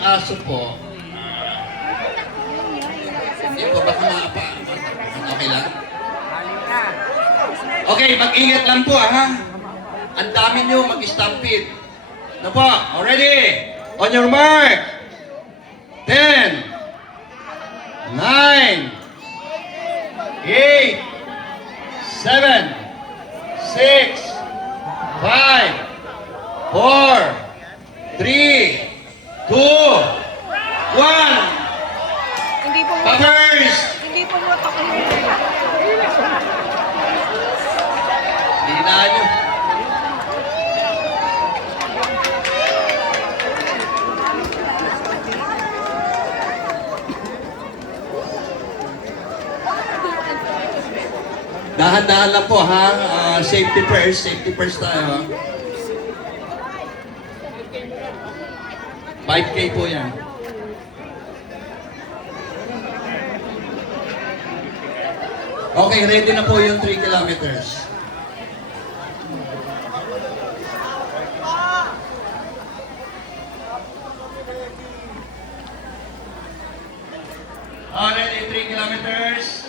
aso po. Yun po, baka okay lang? Okay, mag-ingat lang po ha. Ang dami nyo mag-stampede. Ano po? Already? On your mark. 10, 9, 8, 7, 6, 5, 4, 3, 2, 1. Hindi po mo, Buffers! hindi po mo takot. Hinaan nyo. Dahan-dahan lang po ha. Safety first tayo. 5K po yan. Okay, ready na po yung 3 kilometers. Ready, 3 kilometers.